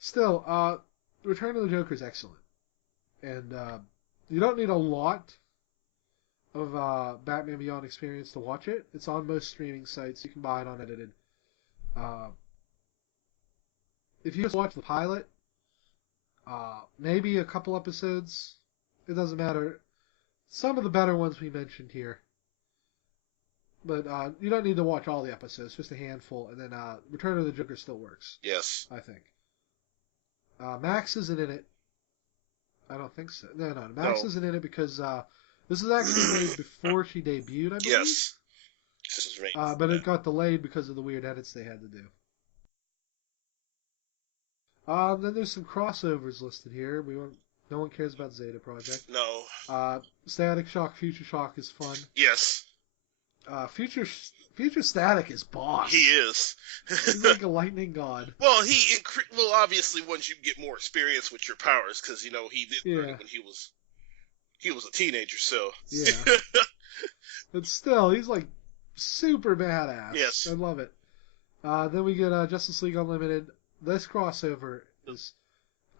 still, Return of the Joker is excellent. And you don't need a lot of Batman Beyond experience to watch it. It's on most streaming sites. You can buy it unedited. If you just watch the pilot, maybe a couple episodes, it doesn't matter. Some of the better ones we mentioned here. But you don't need to watch all the episodes, just a handful, and then Return of the Joker still works. Yes. I think. Max isn't in it. I don't think so. No. Max isn't in it because this is actually made before she debuted, I believe. Yes. This is right. But it got delayed because of the weird edits they had to do. Then there's some crossovers listed here. No one cares about Zeta Project. No. Static Shock, Future Shock is fun. Yes. Future Static is boss. He is. He's like a lightning god. Well, obviously once you get more experience with your powers, because he did learn it when he was a teenager. So yeah. But still, he's like super badass. Yes. I love it. Then we get Justice League Unlimited. This crossover is...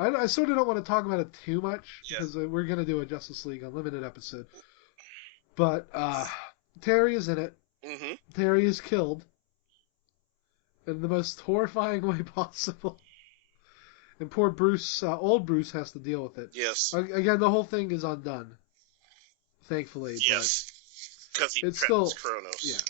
I sort of don't want to talk about it too much, because we're going to do a Justice League Unlimited episode. But Terry is in it. Mm-hmm. Terry is killed in the most horrifying way possible. And poor Bruce, old Bruce, has to deal with it. Yes. Again, the whole thing is undone, thankfully. Yes. Because he it's still Kronos.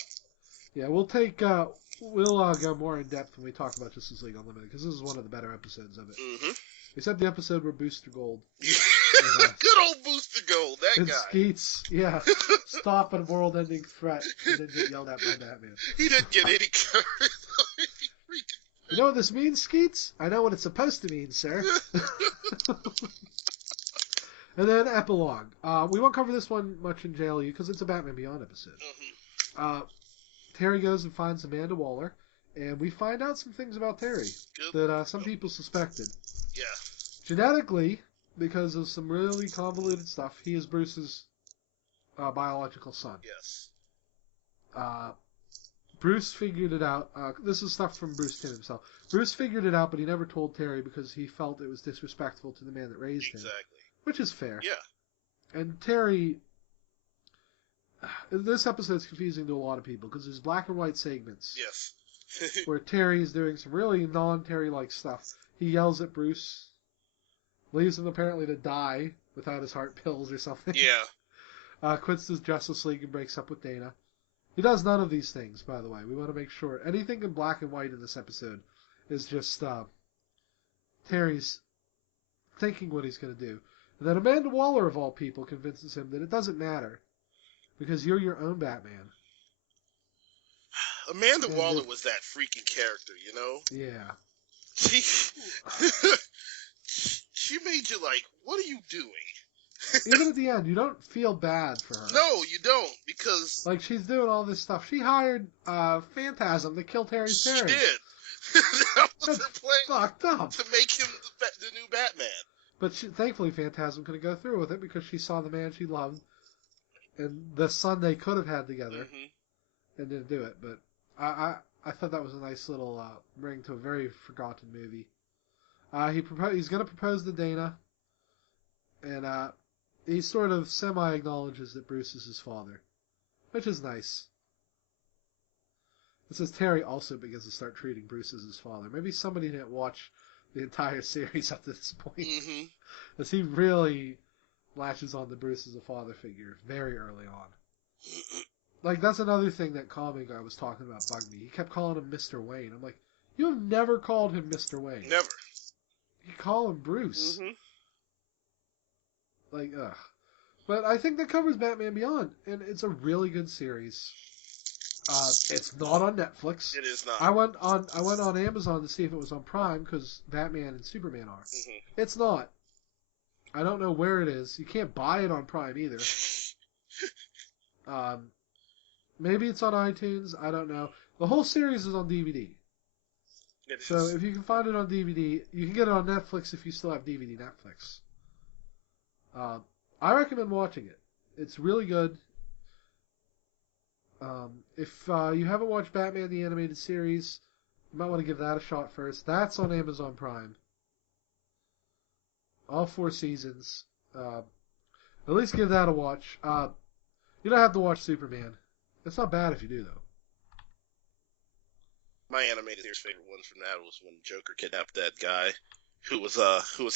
Yeah. We'll go more in depth when we talk about Justice League Unlimited, because this is one of the better episodes of it. Mm-hmm. Except the episode where Booster Gold. Good old Booster Gold, that guy. Skeets, stop a world-ending threat and then get yelled at by Batman. He didn't get any courage. You know what this means, Skeets? I know what it's supposed to mean, sir. And then epilogue. We won't cover this one much in JLU because it's a Batman Beyond episode. Mm-hmm. Terry goes and finds Amanda Waller, and we find out some things about Terry that some people suspected. Yeah. Genetically, because of some really convoluted stuff, he is Bruce's biological son. Yes. Bruce figured it out. This is stuff from Bruce Timm himself. Bruce figured it out, but he never told Terry because he felt it was disrespectful to the man that raised him. Exactly. Which is fair. Yeah. And Terry... This episode's confusing to a lot of people because there's black and white segments. Yes. where Terry is doing some really non-Terry-like stuff. He yells at Bruce, leaves him apparently to die without his heart pills or something. Yeah. Quits his Justice League and breaks up with Dana. He does none of these things, by the way. We want to make sure. Anything in black and white in this episode is just Terry's thinking what he's going to do. And then Amanda Waller, of all people, convinces him that it doesn't matter because you're your own Batman. Amanda Waller was that freaking character, you know? Yeah. She made you like, what are you doing? Even at the end, you don't feel bad for her. No, you don't, because like she's doing all this stuff. She hired Phantasm to kill Terry's parents. She did. That was her plan. Fucked up. To make him the new Batman. But thankfully, Phantasm couldn't go through with it because she saw the man she loved and the son they could have had together, and didn't do it. But I thought that was a nice little ring to a very forgotten movie. He's going to propose to Dana, and he sort of semi-acknowledges that Bruce is his father, which is nice. It says Terry also begins to start treating Bruce as his father. Maybe somebody didn't watch the entire series up to this point. Because he really latches on to Bruce as a father figure very early on. Like, that's another thing that comic I was talking about bugged me. He kept calling him Mr. Wayne. I'm like, you have never called him Mr. Wayne. Never. You call him Bruce. Like, ugh. But I think that covers Batman Beyond, and it's a really good series. It's not on Netflix. It is not. I went on Amazon to see if it was on Prime because Batman and Superman are. It's not. I don't know where it is. You can't buy it on Prime either. Maybe it's on iTunes. I don't know. The whole series is on DVD. It is. So if you can find it on DVD, you can get it on Netflix if you still have DVD Netflix. I recommend watching it. It's really good. If you haven't watched Batman the Animated Series, you might want to give that a shot first. That's on Amazon Prime. All 4 seasons. At least give that a watch. You don't have to watch Superman. It's not bad if you do, though. My animated series favorite one from that was when Joker kidnapped that guy who was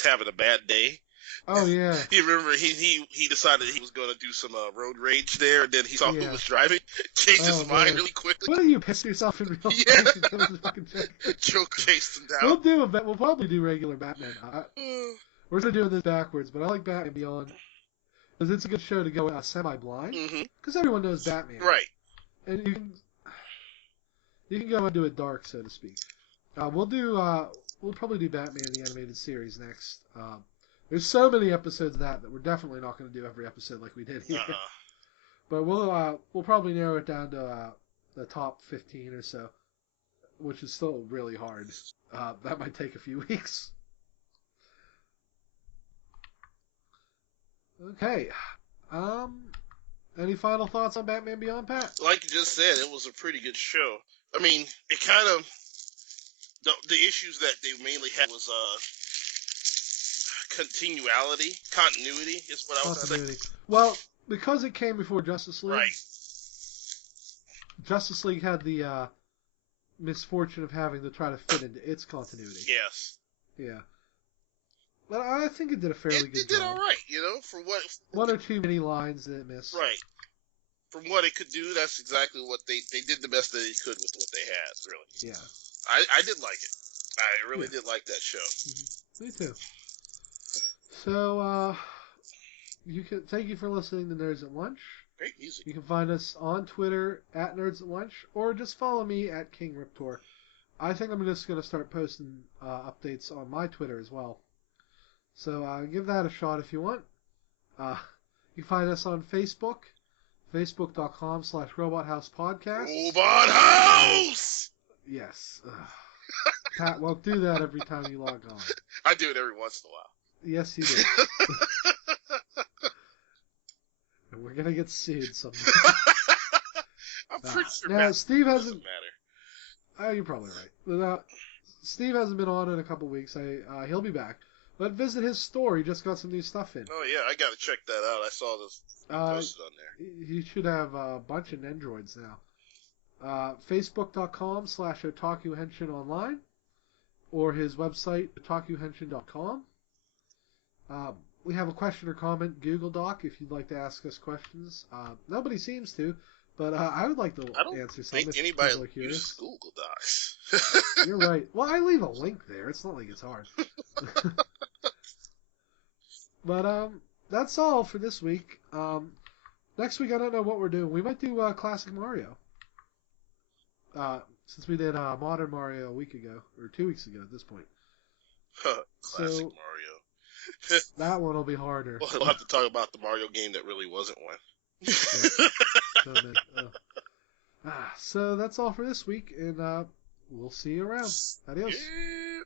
having a bad day. Oh yeah. You remember he decided he was going to do some road rage there, and then he saw who was driving, changed his mind really quickly. What, do you piss yourself in real life? Joker chased him down. We'll probably do regular Batman. We're still doing this backwards, but I like Batman Beyond because it's a good show to go semi-blind because everyone knows Batman, right? And you can go into it dark, so to speak. We'll probably do Batman the Animated Series next. There's so many episodes of that we're definitely not going to do every episode like we did here. But we'll probably narrow it down to the top 15 or so, which is still really hard. That might take a few weeks. Okay. Any final thoughts on Batman Beyond, Pat? Like you just said, it was a pretty good show. I mean, it kind of the issues that they mainly had was continuity is what I was saying. Well, because it came before Justice League. Right. Justice League had the misfortune of having to try to fit into its continuity. Yes. Yeah. But I think it did a fairly good job. It did all right, for what... One or two mini lines that it missed. Right. From what it could do, that's exactly what they did the best that they could with what they had, really. Yeah. I did like it. I really did like that show. Mm-hmm. Me too. So, thank you for listening to Nerds at Lunch. Great music. You can find us on Twitter at Nerds at Lunch, or just follow me at King Riptor. I think I'm just going to start posting updates on my Twitter as well. So give that a shot if you want. You can find us on Facebook, facebook.com/RobotHousePodcast. Robot House! Yes. Pat won't do that every time you log on. I do it every once in a while. Yes, you do. And we're going to get sued someday. I'm pretty sure now, Steve hasn't... matter. Oh, you're probably right. Steve hasn't been on in a couple weeks. He'll be back. But visit his store. He just got some new stuff in. Oh, yeah. I got to check that out. I saw this posted on there. He should have a bunch of Androids now. Facebook.com/Otaku Henshin Online. Or his website, otakuhenshin.com. We have a question or comment Google Doc if you'd like to ask us questions. Nobody seems to, but I would like to answer some. I don't think anybody uses Google Docs. You're right. Well, I leave a link there. It's not like it's hard. But that's all for this week. Next week, I don't know what we're doing. We might do Classic Mario. Since we did Modern Mario a week ago, or 2 weeks ago at this point. Classic Mario. That one will be harder. We'll have to talk about the Mario game that really wasn't one. So that's all for this week, and we'll see you around. Adios. Yeah.